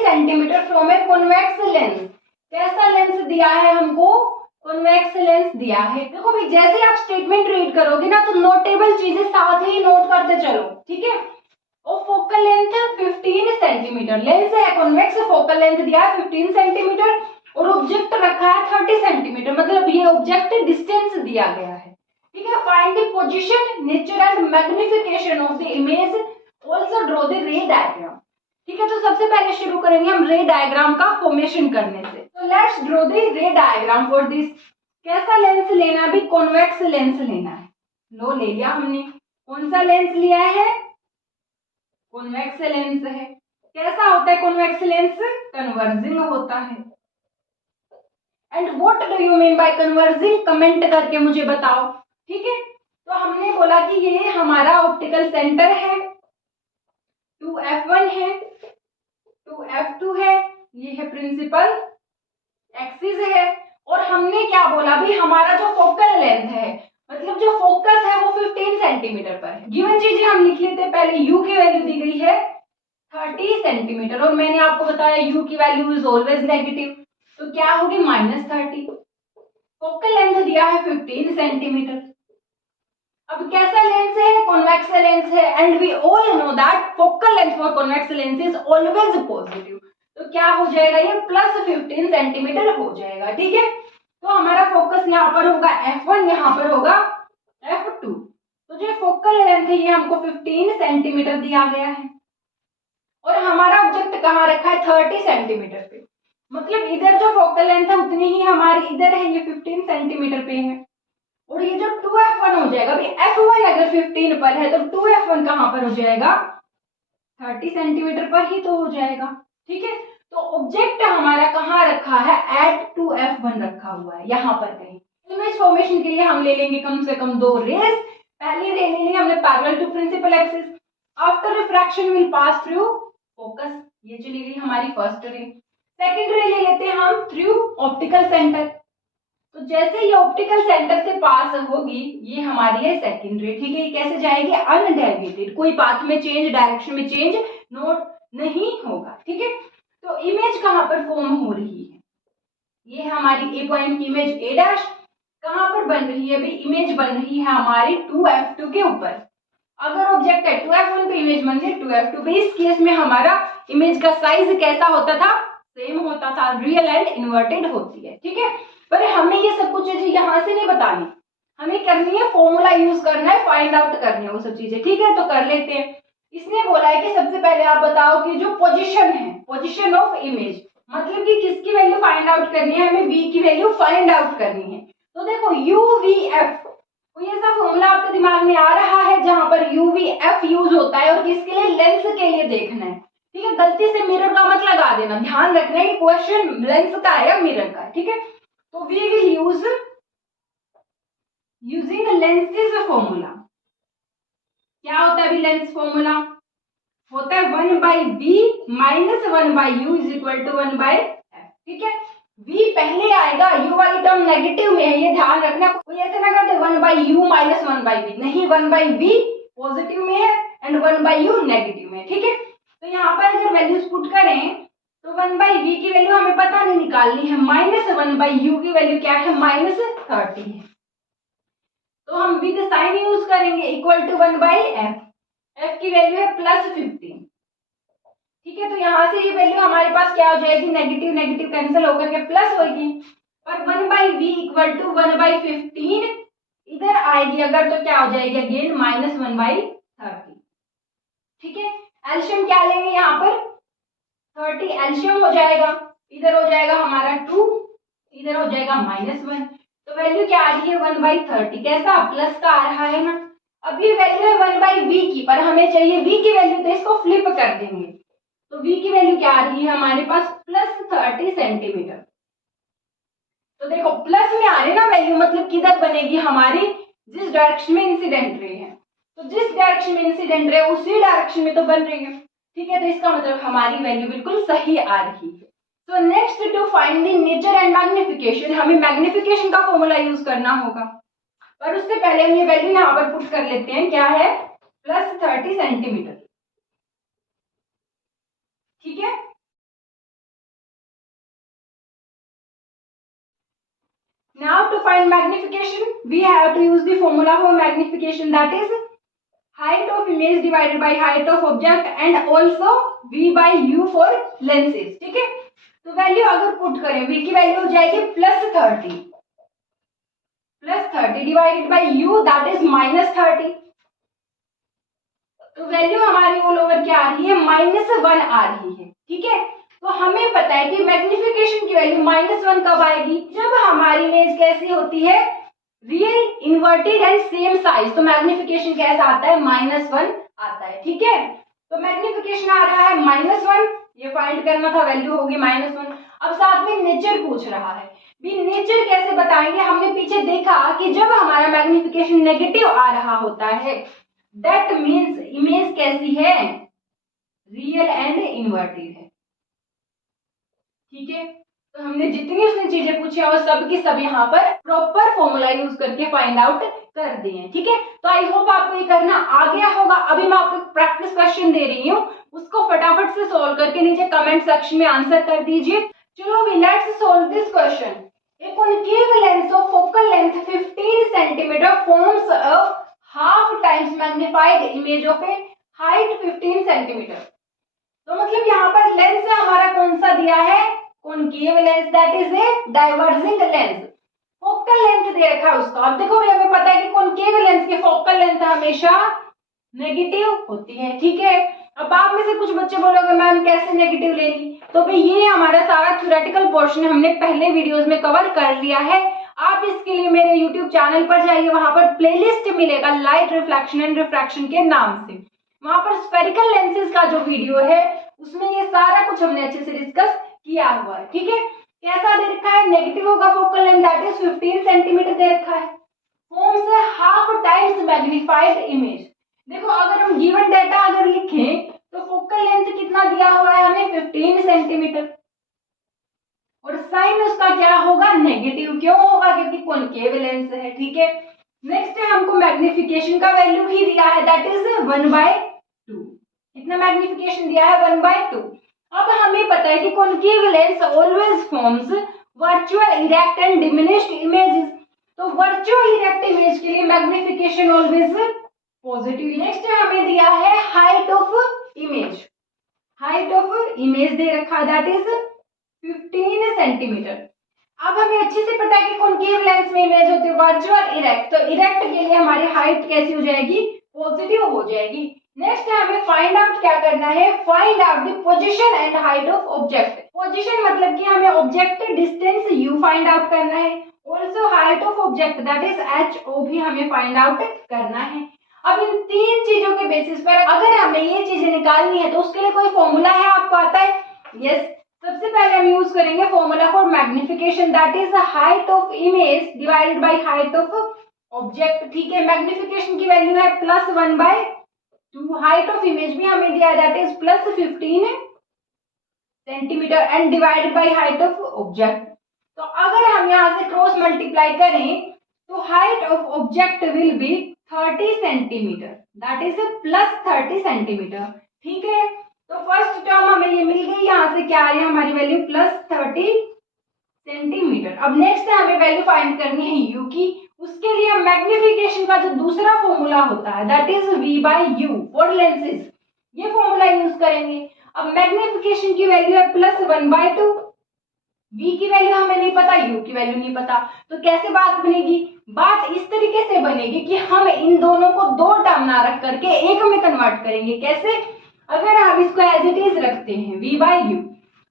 Centimetre from a convex lens. कैसा lens दिया है हमको? कॉन्वेक्स लेंस दिया है। देखो भाई जैसे आप स्टेटमेंट रीड करोगे ना तो नोटेबल चीजें साथ ही नोट करते चलो, ठीक है। और फोकल लेंथ 15 सेंटीमीटर, लेंस है कॉन्वेक्स, फोकल लेंथ दिया है 15 सेंटीमीटर और ऑब्जेक्ट रखा है 30 सेंटीमीटर, मतलब ये ऑब्जेक्ट डिस्टेंस दिया गया है, ठीक है। Find the position, nature and magnification of the image, also draw the रे डायग्राम। ठीक है, तो सबसे पहले शुरू करेंगे हम रे डायग्राम का फॉर्मेशन करने से। तो लेट्स ड्रॉ द रे डायग्राम फॉर दिस। कैसा लेंस लेना है? भी कॉन्वेक्स लेंस लेना है। लो ले लिया हमने। कौन सा लेंस लिया है? कॉन्वेक्स लेंस है। कैसा होता है कॉन्वेक्स लेंस? कन्वर्जिंग होता है। And what do you mean by converging? Comment करके मुझे बताओ, ठीक है। तो हमने बोला कि ये हमारा ऑप्टिकल सेंटर है, 2f1 है, 2f2 है, ये है प्रिंसिपल एक्सिस है, और हमने क्या बोला भी हमारा जो फोकल लेंथ है, मतलब जो फोकस है वो 15 सेंटीमीटर पर है। गिवन चीजें हम लिख लेते हैं। पहले u की वैल्यू दी गई है 30 सेंटीमीटर और मैंने आपको बताया u की वैल्यू इज ऑलवेज नेगेटिव, तो क्या होगी -30। फोकल लेंथ दिया है 15 सेंटीमीटर। अब कैसा लेंस है? कॉन्वेक्स लेंस है, and we all know that focal length for convex lens is always positive, तो क्या हो जाएगा? ये +15 सेंटीमीटर हो जाएगा, ठीक है। तो हमारा फोकस यहाँ पर होगा f1, यहाँ पर होगा f2। तो जो फोकल लेंथ है ये हमको 15 सेंटीमीटर दिया गया है और हमारा ऑब्जेक्ट कहाँ रखा है? 30 सेंटीमीटर पे, मतलब इधर जो फोकल लेंथ है उतनी ही हमारी इधर है, ये 15 सेंटीमीटर पे है। और ये जो 2f1 हो जाएगा, अभी f1 अगर 15 पर है तो 2f1 कहाँ पर हो जाएगा? 30 सेंटीमीटर पर ही तो हो जाएगा, ठीक है। तो ऑब्जेक्ट हमारा कहाँ रखा है? एट 2f1 रखा हुआ है, यहाँ पर कहीं। इमेज फॉर्मेशन के लिए हम ले लेंगे कम से कम 2 रेज। पहली रे ले ली हमने parallel to principal axis, after refraction will pass through focus, ये चली गई हमारी फर्स्ट रे। सेकंड रे ले लेते हैं हम थ्रू ऑप्टिकल सेंटर, तो जैसे ये ऑप्टिकल सेंटर से पास होगी ये हमारी है सेकंड रे, ठीक है। ये कैसे जाएगी? अनडेविएटेड, कोई पाथ में चेंज, डायरेक्शन में चेंज नोट नहीं होगा, ठीक है। तो इमेज कहाँ पर फॉर्म हो रही है? ये है हमारी ए पॉइंट की इमेज ए डैश। कहाँ पर बन रही है? अभी इमेज बन रही है हमारी 2f2 के ऊपर। अगर ऑब्जेक्ट है 2f1 पे इमेज बन रही है 2f2 पे, इस केस में हमारा इमेज का साइज कैसा होता था? सेम होता था, रियल एंड इन्वर्टेड होती है, ठीक है। पर हमें ये सब कुछ चीजें यहाँ से नहीं बतानी, हमें करनी है फॉर्मूला यूज करना है, फाइंड आउट करनी है वो सब चीजें, ठीक है। तो कर लेते हैं। इसने बोला है कि सबसे पहले आप बताओ कि जो पोजीशन है, पोजीशन ऑफ इमेज, मतलब कि किसकी वैल्यू फाइंड आउट करनी है? हमें v की वैल्यू फाइंड आउट करनी है। तो देखो UVF, कोई ऐसा फॉर्मूला आपके दिमाग में आ रहा है जहां पर UVF यूज होता है और किसके लिए? लेंस के लिए देखना है, ठीक है। गलती से मिरर का मत लगा देना, ध्यान रखना है कि क्वेश्चन लेंस का है या मिरर का है, ठीक है। तो we will use using lenses formula. क्या होता है अभी लेंस फॉर्मूला? होता है 1/v minus 1/u is equal to 1/f, ठीक है। v पहले आएगा, u वाली टर्म नेगेटिव में है, ये ध्यान रखना। कोई ऐसे ना कर दे 1/u माइनस 1/v, नहीं, 1/v पॉजिटिव में है एंड 1/u नेगेटिव में, ठीक है। तो यहाँ पर अगर वैल्यूज पुट करें तो 1/v की वैल्यू हमें पता नहीं निकालनी है, -1/u की वैल्यू क्या है? -30 है। तो हम विद साइन यूज करेंगे, इक्वल टू 1/f, f की वैल्यू है +15, ठीक है। तो यहाँ से ये वैल्यू हमारे पास क्या हो जाएगी? नेगेटिव नेगेटिव कैंसिल होकर के प्लस होगी, और 1/v इक्वल टू 1/15 इधर आएगी अगर तो क्या हो जाएगी? अगेन -1/30, ठीक है। एल्शियम क्या लेंगे यहाँ पर? 30 एल्शियम हो जाएगा, इधर हो जाएगा हमारा 2, इधर हो जाएगा -1, तो वैल्यू क्या आ रही है? 1/30, कैसा? प्लस का आ रहा है ना। अब ये वैल्यू है 1/v की, पर हमें चाहिए v की वैल्यू, तो इसको फ्लिप कर देंगे। तो v की वैल्यू क्या आ रही है हमारे पास? +30 सेंटीमीटर। तो देखो प्लस में आ रही ना वैल्यू, मतलब किधर बनेगी हमारी? जिस डायरेक्शन में इंसिडेंट रे है, तो जिस डायरेक्शन में इंसिडेंट रे उसी डायरेक्शन में तो बन रही है, ठीक है। तो इसका मतलब हमारी वैल्यू बिल्कुल सही आ रही है। तो next to find the nature and magnification, हमें मैग्निफिकेशन का फॉर्मूला यूज करना होगा, पर उससे पहले हम ये वैल्यू यहाँ पर पुट कर लेते हैं। क्या है? +30 सेंटीमीटर, ठीक है। Now to find magnification, we have to use the formula for magnification, that is height of image divided by height of object and also v by u for lenses. ठीक है, तो वैल्यू अगर put करें v की value हो जाएगी +30 divided by u that is -30, तो value हमारी ऑल ओवर क्या आ रही है, -1 आ रही है। ठीक है, तो हमें पता है कि मैग्निफिकेशन की वैल्यू -1 कब आएगी, जब हमारी इमेज कैसी होती है, real, inverted and same size, तो मैग्निफिकेशन कैसा आता है, -1 आता है। ठीक है, तो मैग्निफिकेशन आ रहा है -1, ये फाइंड करना था, वैल्यू होगी -1। अब साथ में नेचर पूछ रहा है, भी नेचर कैसे बताएंगे, हमने पीछे देखा कि जब हमारा मैग्निफिकेशन नेगेटिव आ रहा होता है दैट मीन्स इमेज कैसी है, रियल एंड इन्वर्टेड है। ठीक है, तो हमने जितनी उसने चीजें पूछी और सब की सब यहाँ पर प्रॉपर फॉर्मूला यूज करके फाइंड आउट कर दिए। ठीक है, तो आई होप आपको ये करना आ गया होगा। अभी मैं आपको प्रैक्टिस क्वेश्चन दे रही हूँ, उसको फटाफट से सॉल्व करके नीचे कमेंट सेक्शन में आंसर कर दीजिए। चलो we let's solve this question. A concave lens of focal length 15 centimeter forms a half times magnified image of a height 15 centimeter। तो मतलब यहाँ पर लेंस हमारा कौन सा दिया है, concave lens, that is a diverging lens. Focal length दे रखा है उसका। अब देखो हमें पता है कि कॉन्केव लेंस की फोकल लेंथ हमेशा नेगेटिव होती है। ठीक है, अब आप में से कुछ बच्चे बोलोगे मैम कैसे नेगेटिव लेगी, तो भाई ये हमारा सारा थ्योरेटिकल पोर्शन हमने पहले वीडियोस में कवर कर लिया है। आप इसके लिए मेरे यूट्यूब चैनल पर जाइए, वहां पर प्लेलिस्ट मिलेगा लाइट रिफ्लेक्शन एंड रिफ्रैक्शन के नाम से, वहां पर स्फेरिकल लेंसेज का जो वीडियो है उसमें ये सारा कुछ हमने अच्छे से डिस्कस किया हुआ है। ठीक है, कैसा दे रखा है, नेगेटिव होगा focal length that is 15 centimetre दे रखा है, forms a half times magnified image. देखो अगर हम गिवन डेटा अगर लिखें तो फोकल लेंथ कितना दिया हुआ है हमें, 15 सेंटीमीटर, और साइन उसका क्या होगा, नेगेटिव। क्यों होगा, क्योंकि कॉन्केव लेंस है। ठीक है, नेक्स्ट है हमको मैग्निफिकेशन का वैल्यू ही दिया है दैट इज 1/2। कितना मैग्निफिकेशन दिया है, 1/2। अब हमें पता है कि concave lens always forms virtual erect and diminished images, तो वर्चुअल इरेक्ट इमेज के लिए मैग्निफिकेशन ऑलवेज पॉजिटिव। नेक्स्ट हमें दिया है height of image, height of image दे रखा दैट इज 15 सेंटीमीटर। अब हमें अच्छे से पता है कि कॉन्केव लेंस में इमेज होती है वर्चुअल इरेक्ट, तो इरेक्ट के लिए हमारी हाइट कैसी हो जाएगी, पॉजिटिव हो जाएगी। नेक्स्ट हमें फाइंड आउट क्या करना है, find out the position and height of object. Position मतलब कि हमें object distance u find out करना है, also height of object that is h भी हमें फाइंड आउट करना है। अब इन तीन चीजों के बेसिस पर अगर हमें ये चीजें निकालनी है तो उसके लिए कोई फॉर्मूला है, आपको आता है? यस, सबसे पहले हम यूज करेंगे formula for magnification that is height of image divided by height of object. ठीक है, मैग्निफिकेशन की वैल्यू है +1/2, हाइट ऑफ इमेज भी हमें दिया है that is +15 centimetre and divided by height of object. तो अगर हम यहाँ से क्रॉस मल्टीप्लाई करें तो height of object will be 30 centimetre that is +30 centimetre. ठीक है, तो फर्स्ट टर्म हमें ये मिल गई, यहाँ से क्या आ रही है हमारी वैल्यू +30 सेंटीमीटर। अब नेक्स्ट हमें वैल्यू फाइंड करनी है u की, उसके लिए हम मैग्निफिकेशन का जो दूसरा फॉर्मूला होता है that is v/u for lenses, ये फॉर्मूला यूज करेंगे। अब मैग्निफिकेशन की वैल्यू है +1/2, v की वैल्यू हमें नहीं पता, u की वैल्यू नहीं पता, तो कैसे बात बनेगी, बात इस तरीके से बनेगी कि हम इन दोनों को दो टर्म ना रख करके एक में कन्वर्ट करेंगे। कैसे, अगर हम इसको एज इट इज रखते हैं v/u,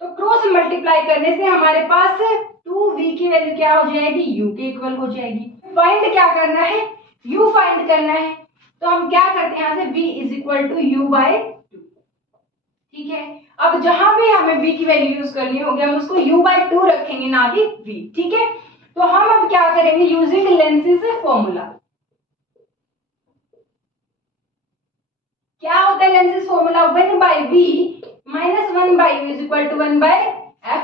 तो क्रॉस मल्टीप्लाई करने से हमारे पास 2v की वैल्यू क्या हो जाएगी, u के इक्वल हो जाएगी। फाइंड क्या करना है, u फाइंड करना है, तो हम क्या करते हैं यहाँ से v = u/2। ठीक है, अब जहां भी हमें v की वैल्यू यूज करनी होगी हम उसको u/2 रखेंगे ना कि v। ठीक है, तो हम अब क्या करेंगे, यूजिंग लेंसेज फॉर्मूला। क्या होता है lenses formula, 1/v - 1/u = 1/f।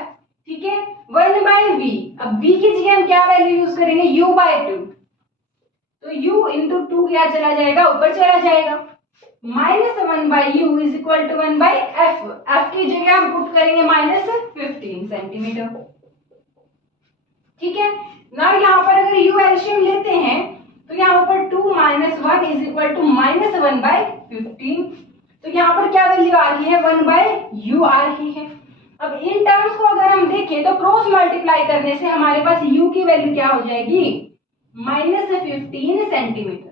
ठीक है, 1/v, अब v की जगह हम क्या वैल्यू यूज करेंगे, u/2, तो u × 2 क्या चला जाएगा, ऊपर चला जाएगा, -1/u = 1/f, f की जगह हम पुट करेंगे -15 सेंटीमीटर। ठीक है, ना यहाँ पर अगर u एलसीएम लेते हैं तो यहाँ पर 2 - 1 इज इक्वल टू -1/15। तो यहाँ पर क्या वैल्यू आ रही है, 1/u आ रही है। अब इन टर्म्स को अगर हम देखें तो क्रॉस मल्टीप्लाई करने से हमारे पास u की वैल्यू क्या हो जाएगी, -15 सेंटीमीटर।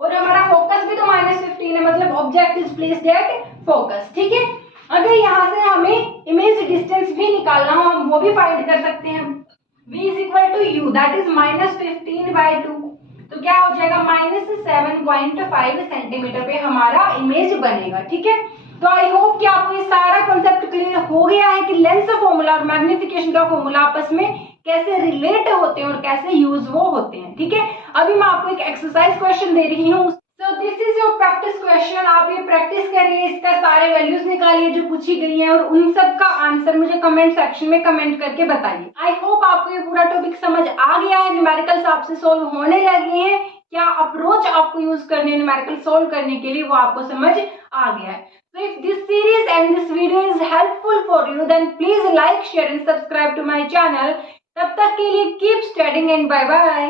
और हमारा फोकस भी तो -15 है, मतलब object is placed at focus. ठीक है, अगर यहाँ से हमें इमेज डिस्टेंस भी निकालना हो हम वो भी फाइंड कर सकते हैं। v is equal to u that is -15/2, तो क्या हो जाएगा, -7.5 सेंटीमीटर पे हमारा इमेज बनेगा। ठीक है, तो आई होप कि आपको ये सारा कॉन्सेप्ट क्लियर हो गया है कि लेंस फॉर्मूला और मैग्निफिकेशन का फॉर्मूला आपस में कैसे रिलेट होते हैं और कैसे यूज वो होते हैं। ठीक है, अभी मैं आपको एक एक्सरसाइज क्वेश्चन दे रही हूँ। So this is your practice question. आप ये प्रैक्टिस करिए, इसका सारे वैल्यूज निकालिए जो पूछी गई हैं और उन सब का आंसर मुझे कमेंट सेक्शन में कमेंट करके बताइए। आई होप आपको ये पूरा टॉपिक समझ आ गया है, न्यूमेरिकल्स आपसे सोल्व होने लगे हैं, क्या अप्रोच आपको यूज करने न्यूमेरिकल सोल्व करने के लिए वो आपको समझ आ गया है। So if this series and this video is helpful for you, then please like, share and subscribe to my channel. तब तक के लिए keep studying and bye bye.